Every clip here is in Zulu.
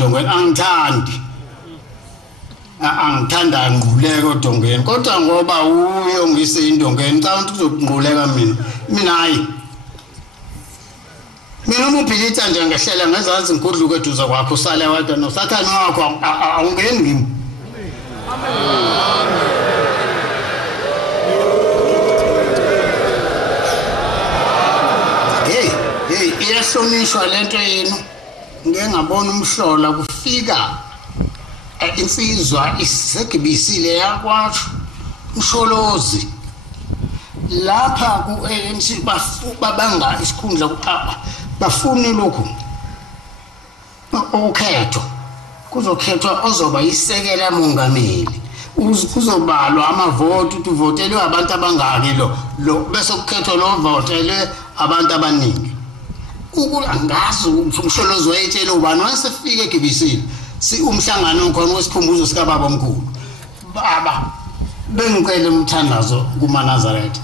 odongweni angithandi angithanda ngquleka odongweni kodwa ngoba uyo ngise indongeni cha ukuthi uzoquleka mina hayi mina umubhilitha nje ngehlela ngezansi ngikudluka eduza kwakho usale wedwa nosathane wakho awungeni ngimi hey iyahlonishwa lento yenu ngeke ngabona umhlola kufika insizwa isegibisile yakwathu usholozi lapha ku ANC babanga isikhundla bafuna lokhu ukhetho kuzokhethwa ozoba isekela mongameli kuzobalwa amavoti ukuthi uvotelwe abantu abangaki lo bese kukhethwa lo votelwe abantu abaningi angazi umsholozi wayetshela ubani wasefika egibisile umhlangano khona wesikhumbuzo sika baba omkhulu baba bengicela umthandazo kumaNazaretha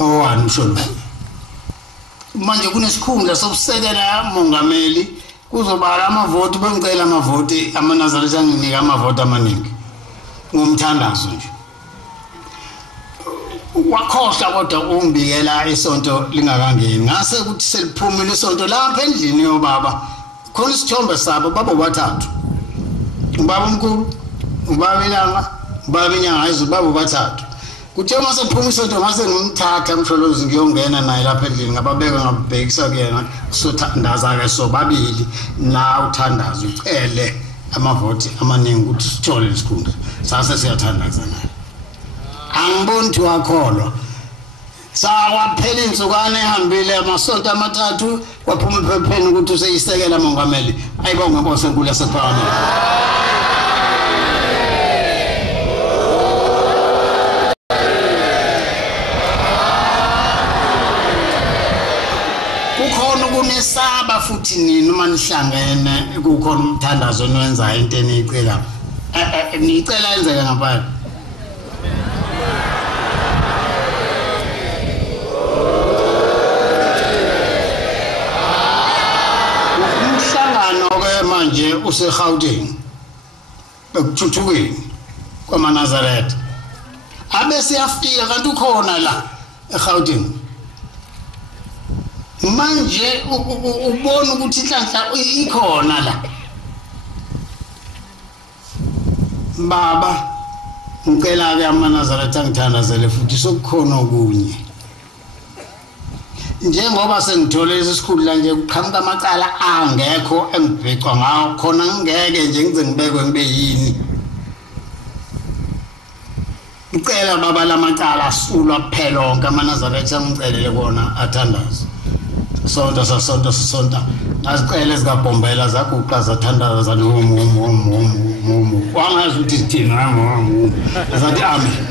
owani umsholozi manje kunesikhundla sokusekela mongameli kuzobala amavoti bengicela amavoti amaNazaretha anginika amavoti amaningi ngomthandazo nje wakhohlwa kodwa ungibikela isonto lingakangeni ngase ukuthi seliphumile isonto lapha endlini yobaba khona isithombe sabo baba bathathu ubaba omkhulu ubaba ilanga ubaba inyanga izulu baba bathathu kuthe mase kuphuma isonto ngase ngimthatha umsholozi ngiyongena naye lapha endlini ngababeka ngabhekisa kuyena sothandaza ke sobabili na uthandaza ucele amavoti amaningi ukuthi sithole isikhundla sase siyathandaza naye angiboni ukuthi wakholwa sawaphela insukane ehambile amasonto amathathu kwaphuma ephepheni ukuthi useyisekela mongameli ayibonge inkosi enkulu yasePhalamende kukhona ukunesaba futhi nini uma nihlangene kukhona umthandazo nowenza into eniyicela nicela yenzeke ngaphandle manje useGauteng bekuthuthukeni kwaManazaretha abe siyafika kanti ukhona la eGauteng manje ubona ukuthi inhlanhla ikhona la baba ngicela ke amaNazaretha ngithandazele futhi sokukhona okunye njengoba sengithole isikhundla nje kuqhamuka amacala angekho engibhecwa ngawo khona ngeke nje ngize ngibekwe ngibe yini ngicela baba lamacala asulwa kuphela onke amaNazaretha ngicelele kona athandaze sonto asicele zikabhombela zaguqa zathandaza zanomu wangazi ukuthi sithina azathi amen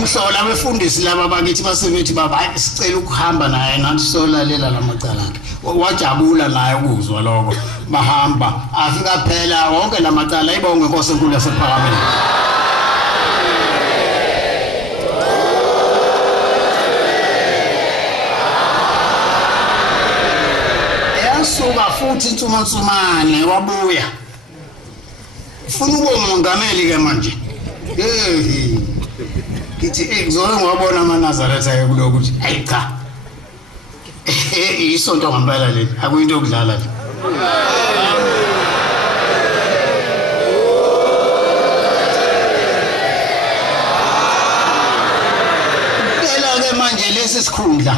umhlola abefundisi laba bakithi basebethi baba sicela ukuhamba naye nathi solalela lamacala akhe wajabula naye ukuzwa lokho bahamba afika phela wonke lamacala ibonge inkosi enkulu yasePhalamende yasuka futhi insumansumane wabuya ufuna umongameli ke manje kithi ngizole ngwabona amaNazaretha kuloko ukuthi ayi cha isonto ngempela leli akuyinto yokudlala le phela ke manje lesi sikhundla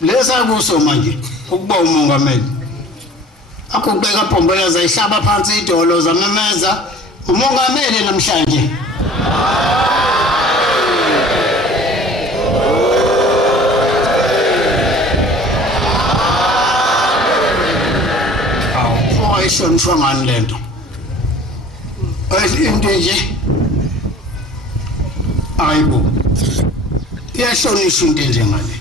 lesa kuso manje ukuba umongameli akubeka Bhombela zayihlaba phansi idolo zamemeza umongameli namhlanje ayishonishwa ngani lento into nje ayibo iyashonishwa into njengale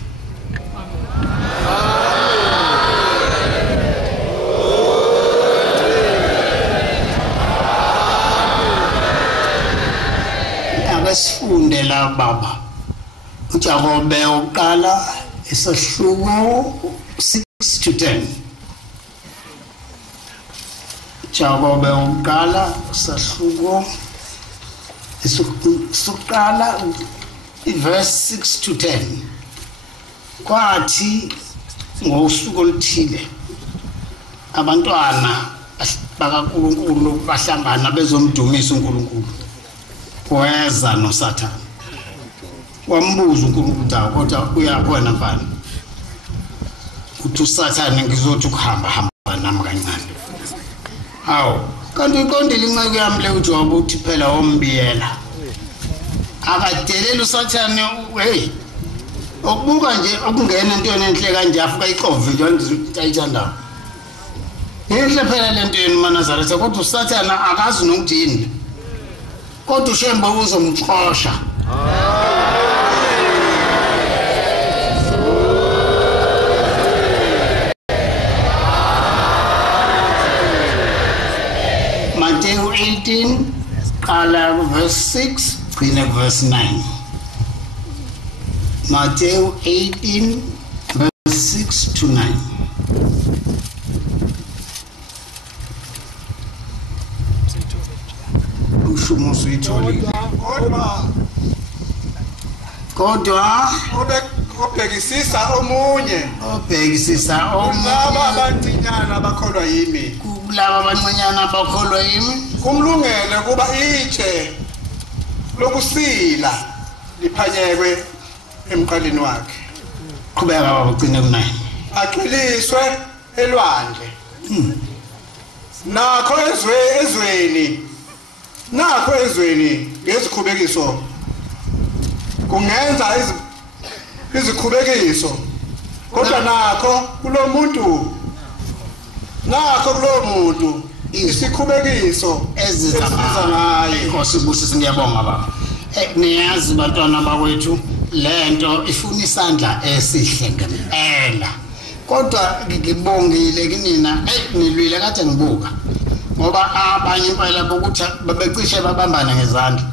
asifunde la baba uJakobe uqala isahluko 6 to 10 Jakobe uqala isahluko suqala verse 6 to 10 kwathi ngosuku oluthile abantwana bakaNkulunkulu bahlangana bezomdumisa uNkulunkulu weza noSathane wambuza uNkulunkulu kodwa uyakhona mfana uthi uSathane ngizothi ukuhamba nami kancane hawo kanti iqondile inceke yami le uJobe uthi phela wombiyela akadelela uSathane hey okubuka nje okungena entweni enhle kanje afika iqove nje ayithandayo inhle phela lento yenu maNazaretha kodwa uSathane akazi nokuthi yini kodwa ushemba uzomxosha Matthew 18 qala verse 6 qina verse 9 Matthew 18 verse 6 to 9 Ushumo suyitholile kodwa obhekisisa omunye laba abancinyana bakholwa yimi kulaba abancinyana bakholwa yimi kumlungele kuba itshe lokusila liphanyekwe emqaleni wakhe qhubeka baba ugcine ku9 aqiliswe elwandle nakho ezweni ngezikhubekiso kungenza izikhubekiso kodwa nakho kulo muntu isikhubekiso eziza ngayo Inkosi ibusise ngiyabonga baba niyazi bantwana bakwethu lento ifuna isandla esihle ngempela kodwa ngibongile kinina nilwile kade ngibuka ngoba abanye impela bokuthi babecishe babambana ngezandla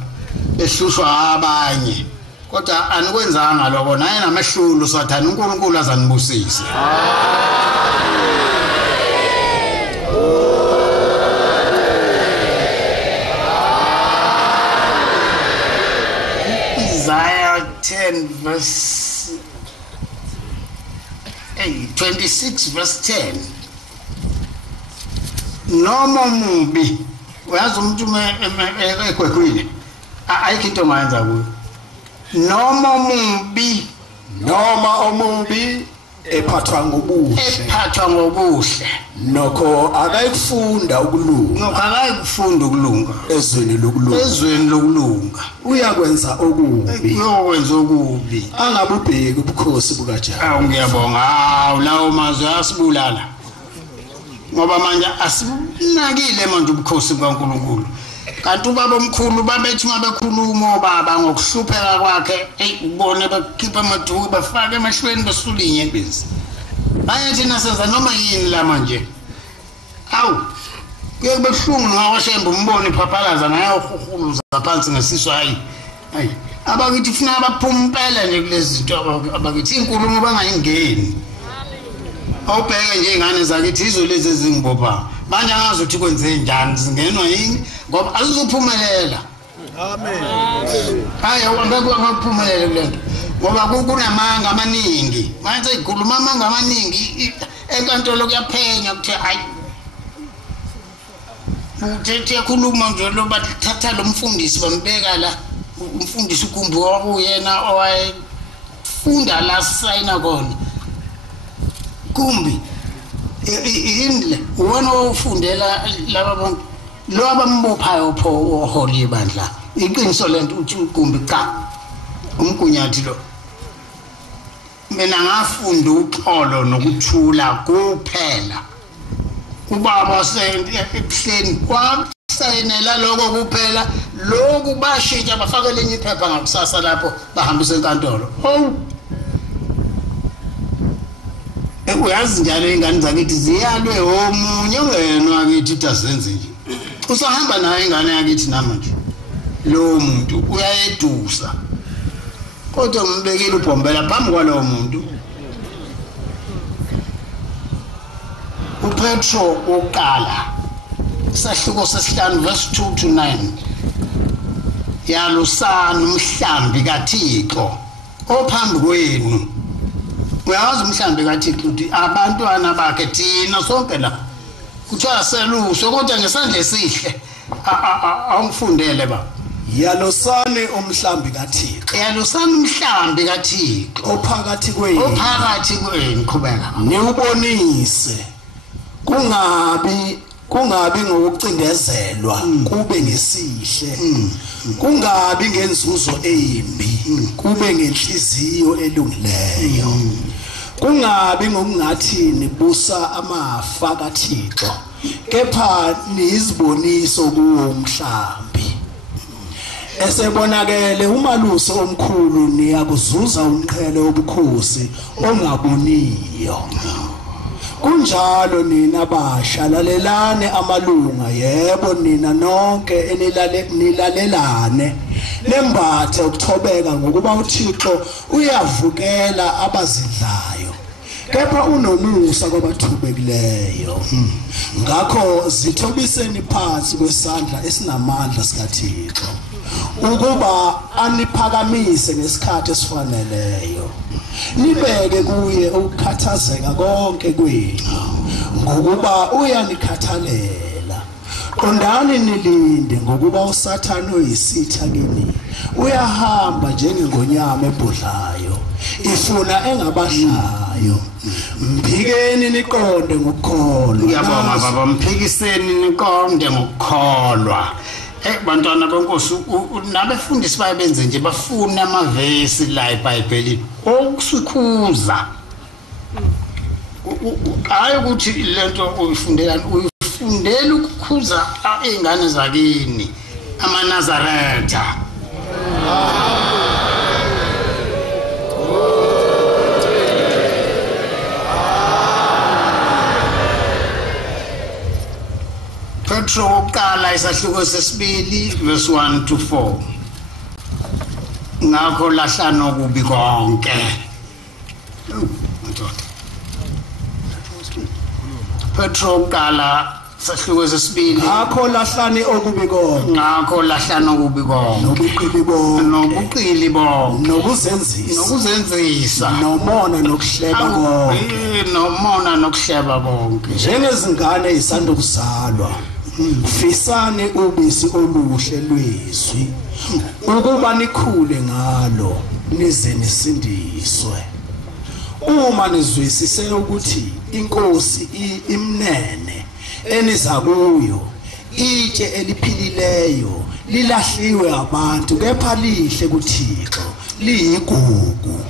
behlushwa abanye kodwa anikwenzanga lokho naye namehlulu uSathane uNkulunkulu azanibusise Isaiah 10 verse 26 verse 10 noma mubi uyazi umuntu egwegwile ayikho into mayenza kuyo noma omubi ephathwa ngobuhle nokho akayikufunda ukulunga ezweni lokulunga uyakwenza okubi angabubheki ubukhosi bukaJehova ngiyabonga lawo mazwi asibulala ngoba manje asibunakile manje ubukhosi bukaNkulunkulu kanti ubaba omkhulu babethi mabekhuluma obaba ngokuhlupheka kwakhe ubone bekhipha amaduku bafake emahlweni besulinye ebhizi bayethi nasenza noma yini la manje awu kuye behlungu ngawashemba umbone iphaphalaza naye uhuhuluza phansi ngesiso hayi abakithi funa abaphumpela nje kulezi zinto abakithi inkulumo bangayingeni awubheke nje ingane zakithi izo lezi ezingibopha manje angazi ukuthi kwenze njani zingenwa yini ngoba azizophumelela amen hayi angaphumelela kulento ngoba kunamanga amaningi manje ikhuluma amanga amaningi enkantolo kuyaphenya kuthi hayi uthi yakhuluma nje lo bathatha lo mfundisi bambeka la umfundisi uGumbu wakuyena owayefunda la sayina khona kumbi indle wona ufundela laba bantu lo abambophayo pho oholi bandla iqiniso lento uthi uGumbi cha umgunyathi lo mina ngafunda uxolo nokuthula kuphela ubaba ebuhleni kwasayinela lokho kuphela lokhu bashintsha bafake lenye iphepha ngakusasa lapho bahambisa enkantolo uyazi njalo ingane zakithi ziyalwe omunye ongenwa kithi azenze nje usahamba nayo ingane yakithi namanje lo muntu uyayedusa kodwa ngibekile ubhombela phambi kwalowo muntu uPetro oqala sahluko sesihlanu verse 2 to 9 yalusana umhlambi kaThixo ophambi kwenu uyazi umhlambi kaThixo uthi abantwana bakhe thina sonke la kuthiwa seluso kodwa ngesandla esihle awungifundele ba yalosane umhlambi kaThixo yalusana umhlambi kaThixo ophakathi kwenu qhubeka niubonise kungabi ngokucindezelwa kube ngesihle kungabi ngenzuzo embi kube ngenhliziyo elungileyo kungabi ngokungathi nibusa amafa kaThixo kepha niziboniso kuwo umhlambi esebonakele umalusi omkhulu niyakuzuza umqhele obukhosi ongaboniyo kunjalo nina basha lalelane amalunga yebo nina nonke nilalelane nembathe ukuthobeka ngokuba uThixo uyavukela abazidlayo kepha unomusa kwabathubekileyo ngakho zithobiseni phansi kwesandla esinamandla sikaThixo ukuba aniphakamise ngesikhathi esifaneleyo nibeke kuye ukukhathazeka konke kwenu ngokuba uyanikhathalela qondani nilinde ngokuba uSathane oyisitha kini uyahamba njengengonyama ebhodlayo ifuna engabahlayo mphikeni niqonde ngokukholwa ngiyabonga baba mphikiseni niqonde ngokukholwa bantwana benkosi nabefundisi bayenze nje bafuna amavesi la eBhayibhelini okusikhuza hayi ukuthi lento uyifundelani uyifundela ukukhuza izingane zakini amaNazaretha Petro oqala isahluko sesibili verse 1 to 4 ngakho lahlana okubi konke Petro oqala isahluko sesibili ngakho lahlane okubi konke ngakho lahlana okubi konke nobuqili bonke nokuzenzisa nomona nokuhleba konke njengezingane ezisanda kuzalwa fisane ubisi oluhle lwezwi ukuba nikhule ngalo nize nisindiswe uma nizwisise ukuthi inkosi imnene eniza kuyo itshe eliphilileyo lilahliwe abantu kepha lihle kuThixo liyigugu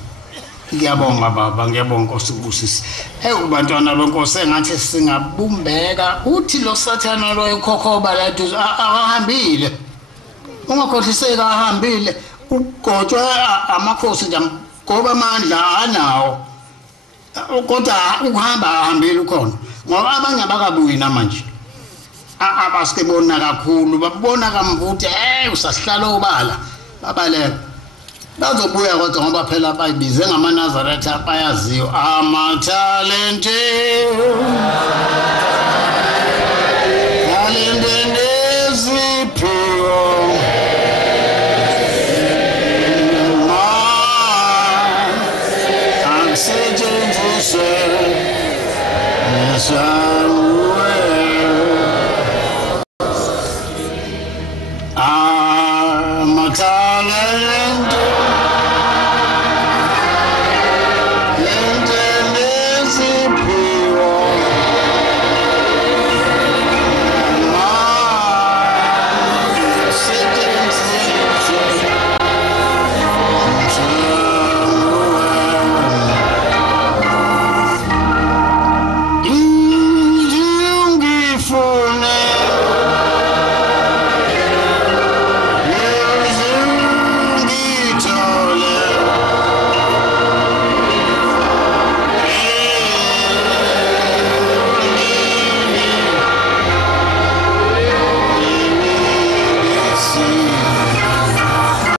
ngiyabonga baba ngiyabonga Nkosi ubusisi ubantwana benkosi engathi singabumbeka uthi lo Sathane lo ekhokhoba lethu ahambile ungakhohliseka ahambile ugotshwa amakhosi nje ngoba amandla anawo kodwa ukuhamba ahambile ukhona ngoba abanye abakabuyi namanje abasike bona kakhulu babona kamvuthi usasihlala obala babaleka bazobuya kodwa ngoba phela bayibize ngamaNazaretha bayaziyo amathalente Amathalente